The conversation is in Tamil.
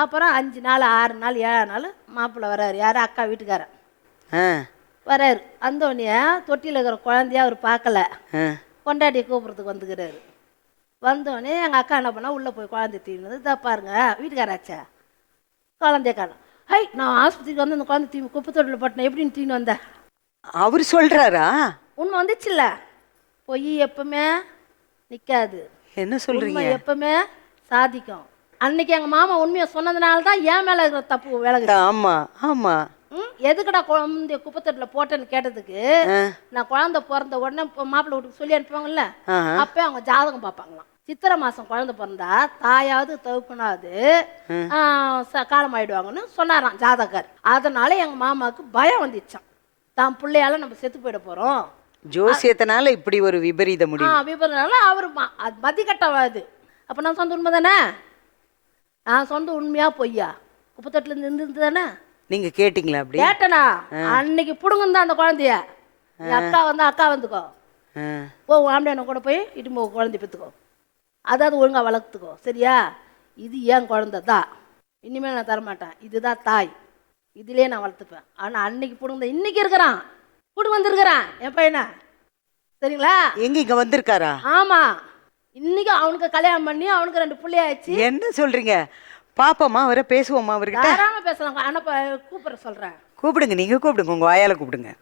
அப்புறம் அஞ்சு நாள் ஆறு நாள் ஏழு நாள் மாப்பிள்ளை வராரு யார்? அக்கா வீட்டுக்காரன் ஆ. வராரு வந்தோடனே தொட்டியில் இருக்கிற குழந்தைய அவர் பார்க்கல. ஆ. கொண்டாட்டியை கூப்பிட்றதுக்கு வந்துக்கிறாரு. வந்தோடனே எங்கள் அக்கா என்ன பண்ணா உள்ளே போய் குழந்தைய தூக்கினது இதா பாருங்க வீட்டுக்காராச்சா. குழந்தைய காணும். ஹை நான் ஆஸ்பத்திரிக்கு வந்து அந்த குழந்தை தூக்கி குப்பை தொட்டில் போட்டேன் எப்படின்னு தூக்கின்னு வந்தேன் அவர் சொல்றாரா? உண்மை வந்துச்சுல்ல. பொய் எப்பவுமே நிற்காது என்ன சொல்றீங்க? உண்மை எப்பவுமே சாதிக்கும். அன்னைக்கு எங்கள் மாமா உண்மையை சொன்னதுனால தான் என் மேலே இருக்கிற தப்பு விலகுது. ஆமா ஆமா. ம்? எதுக்குடா குழந்தைய குப்பத்தொட்டில் போட்டேன்னு கேட்டதுக்கு நான் குழந்தை பிறந்த உடனே மாப்பிள்ளை வீட்டுக்கு சொல்லி அனுப்புவாங்கல்ல. அப்போ அவங்க ஜாதகம் பார்ப்பாங்களாம். சித்திரை மாதம் குழந்தை பிறந்தா தாயாவது தகுப்புனாவது காலம் ஆயிடுவாங்கன்னு சொன்னாராம் ஜாதகர். அதனால எங்கள் மாமாவுக்கு பயம் வந்துச்சான் தான் பிள்ளையால நம்ம செத்து போயிட போகிறோம் ஜோசியத்தினால இப்படி ஒரு விபரீத ஆ முடிவு. விபரனால அவர் மதிக்கட்டவாது அப்போ நான் சொந்த உண்மை தானே நான் சொந்த உண்மையா பொய்யா? குப்பத்தட்டில் இருந்து இருந்து தானே நீங்க கேட்டீங்களா அப்படி? கேட்டனா? அன்னைக்கு புடுங்குன்னு தான் அந்த குழந்தைய? என் அக்கா வந்து அக்கா வந்துக்கோ. போ உன் ஆம்பளையான கூட போய் இடும்பு குழந்தை பெற்றுக்கோ அதாவது ஒழுங்கா வளர்த்துக்கோ. சரியா? இது ஏன் குழந்தை தான். இனிமேல் நான் தரமாட்டேன். இதுதான் தாய். இதுலயே நான் வளர்த்துப்பேன். ஆனால் அன்னைக்கு புடுங்க இன்னைக்கு இருக்கிறான். புடுங்க வந்திருக்கிறான். என் பையனை. சரிங்களா? எங்க இங்க வந்திருக்காரா? ஆமா. இன்னைக்கு அவனுக்கு கல்யாணம் பண்ணி அவனுக்கு ரெண்டு பிள்ளையாச்சு என்ன சொல்றீங்க? பாப்போமா அவரை பேசுவோமா அவர்கிட்ட. தாராளமா பேசலாம். ஆனால் கூப்பிட சொல்றேன். கூப்பிடுங்க நீங்க கூப்பிடுங்க உங்க வாயால கூப்பிடுங்க.